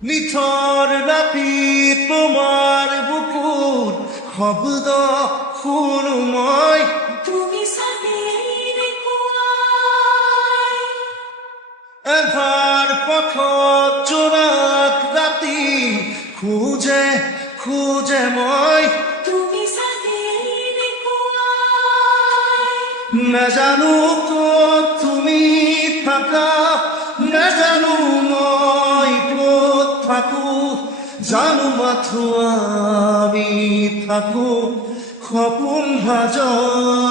নিথর রাতি তোমার বুকুর শব্দ শুনো মই তুমি চাগিৰ কোৱাই এভাৰ পথত জোনাক ৰাতি খোজে খোজে মই তুমি চাগিৰ কোৱাই নাজানো ক'ত তুমি থাকা নাজানো মই ক'ত থাকো জানো মাথো আমি থাকো সপোন ভাজত